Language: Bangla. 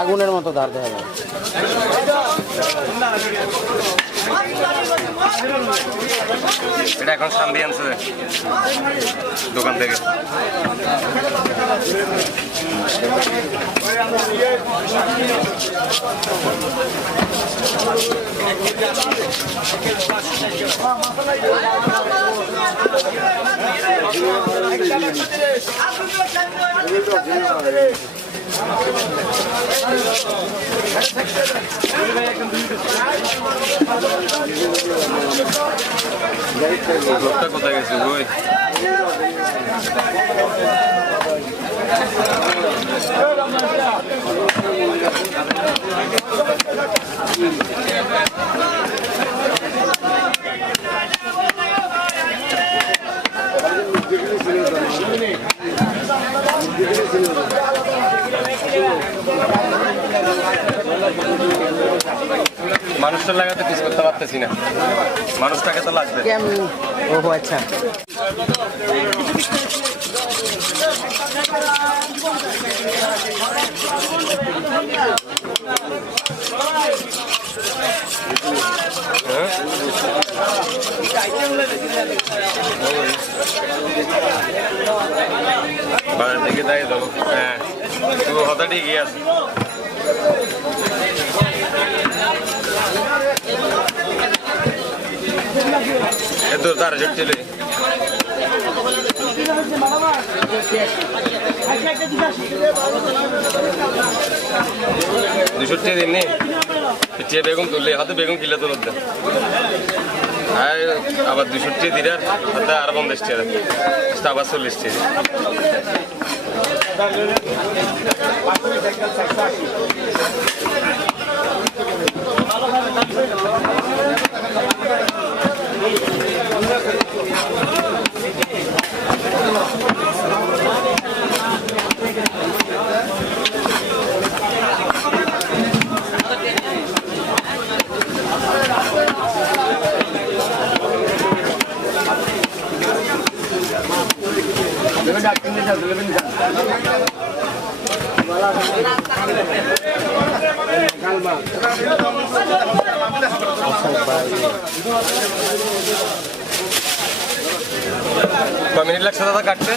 আগুনের মতো ধার দেখা যায়। এটা এখন সামনে আনছে দোকান থেকে। লোকটা কোথায় গেছে ওই? মানুষটা লাগাতে পিস করতে পারতেছি না, মানুষটাকে তো লাগবে। ওহো আচ্ছা, বাড়ির দিকে তাই তো। হ্যাঁ, তো কথা ঠিকই আছে। এতো তার জটিল 200 দিন নেই পিছিয়ে বেগুন তুললে হাতে বেগুন কিলো তোল আবার 200 দিনের হাতে আর 50 টাকা আবার 40 টাকা। মিনিট লাগছে দাদা কাটতে?